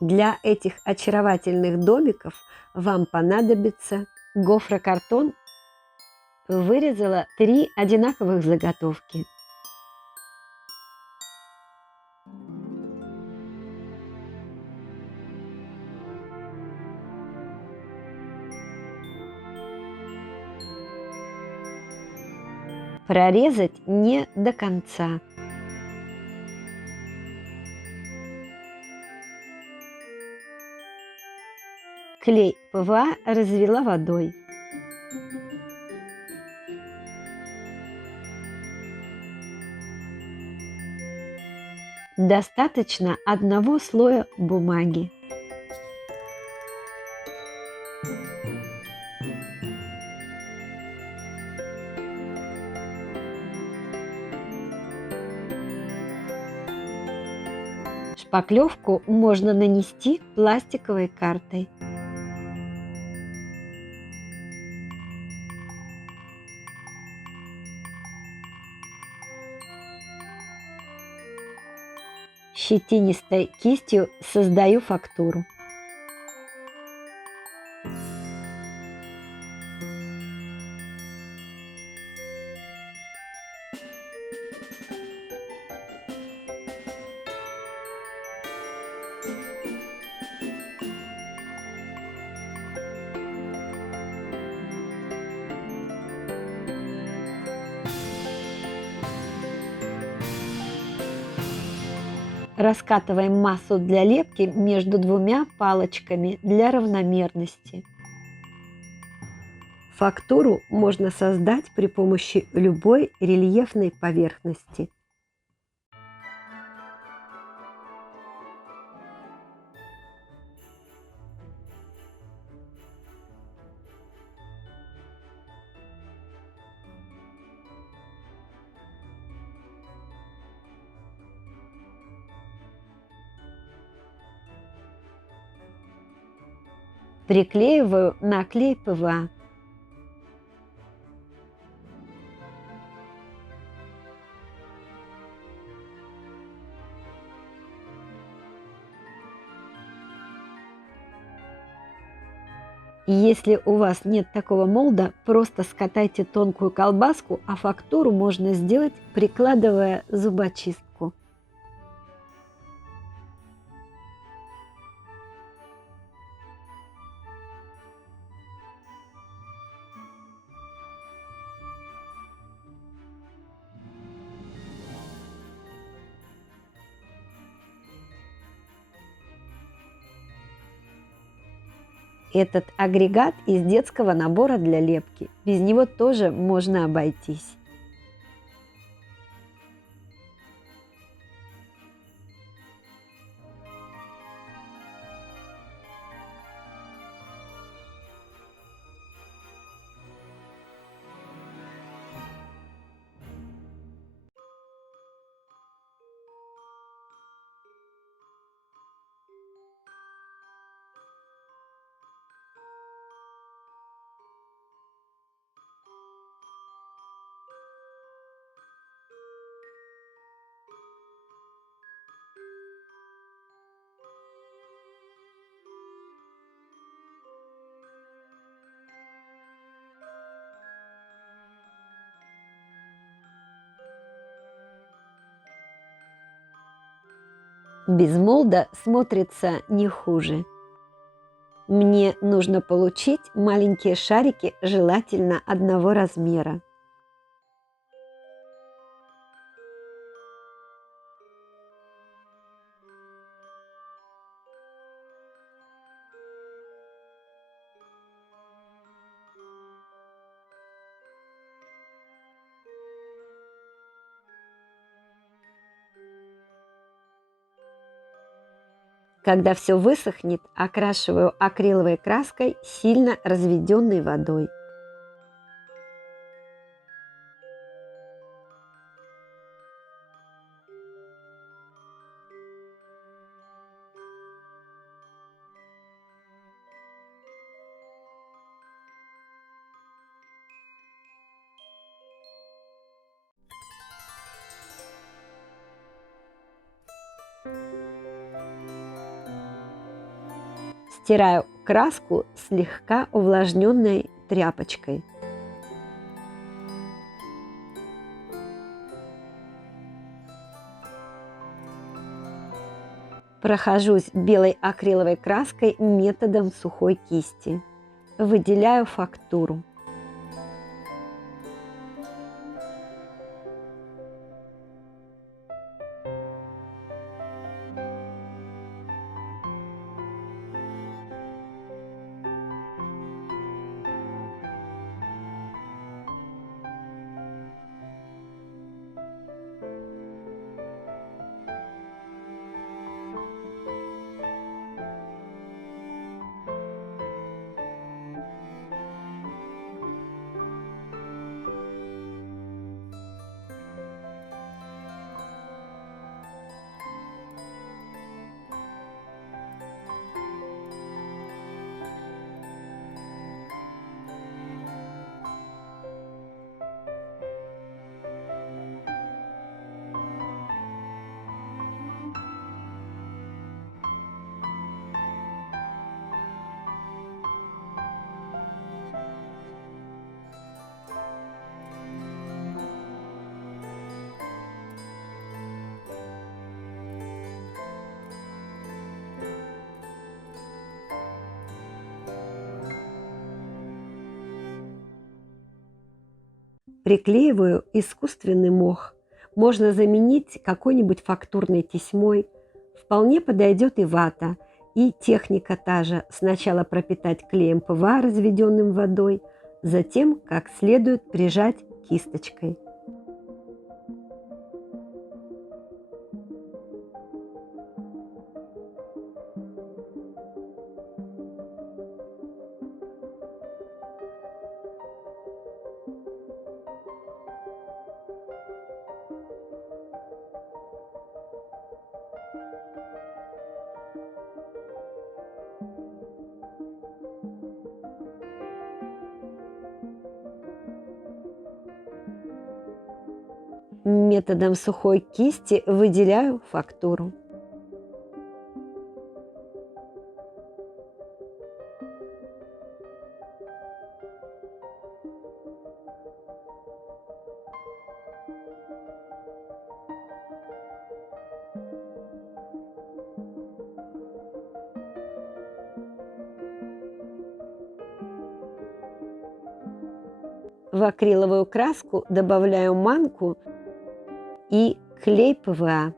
Для этих очаровательных домиков вам понадобится гофрокартон. Вырезала 3 одинаковых заготовки. Прорезать не до конца. Клей ПВА развела водой. Достаточно одного слоя бумаги. Шпаклевку можно нанести пластиковой картой. Щетинистой кистью создаю фактуру. Раскатываем массу для лепки между двумя палочками для равномерности. Фактуру можно создать при помощи любой рельефной поверхности. Приклеиваю на клей ПВА. Если у вас нет такого молда, просто скатайте тонкую колбаску, а фактуру можно сделать, прикладывая зубочистку. Этот агрегат из детского набора для лепки. Без него тоже можно обойтись. Без молда смотрится не хуже. Мне нужно получить маленькие шарики, желательно одного размера. Когда все высохнет, окрашиваю акриловой краской, сильно разведенной водой. Стираю краску слегка увлажненной тряпочкой. Прохожусь белой акриловой краской методом сухой кисти. Выделяю фактуру. Приклеиваю искусственный мох. Можно заменить какой-нибудь фактурной тесьмой. Вполне подойдет и вата. И техника та же. Сначала пропитать клеем ПВА, разведенным водой, затем как следует прижать кисточкой. Методом сухой кисти выделяю фактуру. В акриловую краску добавляю манку и клей ПВА.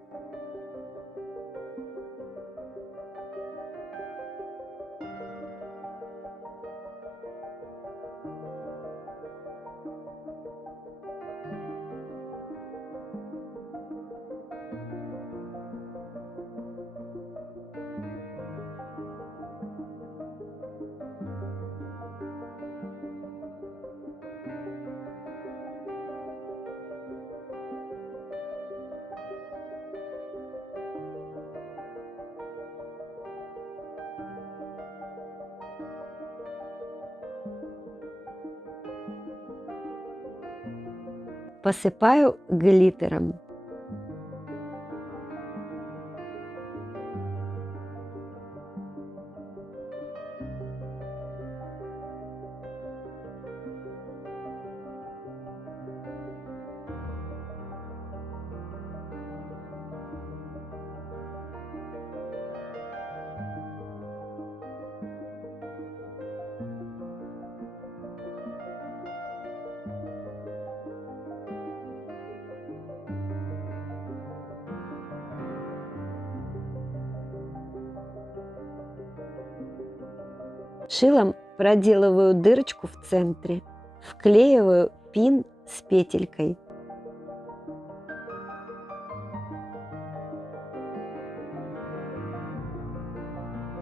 Посыпаю глиттером. Шилом проделываю дырочку в центре, вклеиваю пин с петелькой.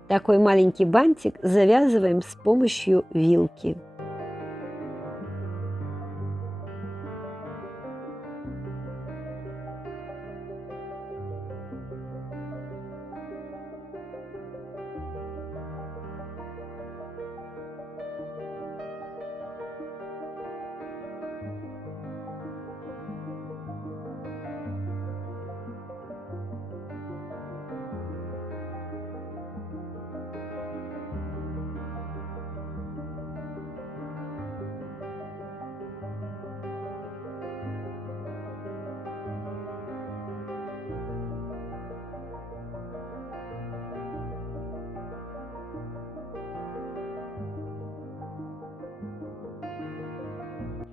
Такой маленький бантик завязываем с помощью вилки.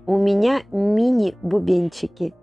У меня мини-бубенчики.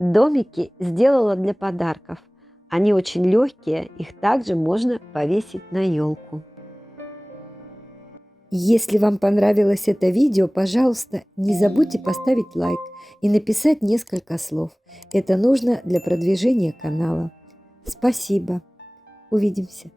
Домики сделала для подарков. Они очень легкие, их также можно повесить на елку. Если вам понравилось это видео, пожалуйста, не забудьте поставить лайк и написать несколько слов. Это нужно для продвижения канала. Спасибо. Увидимся.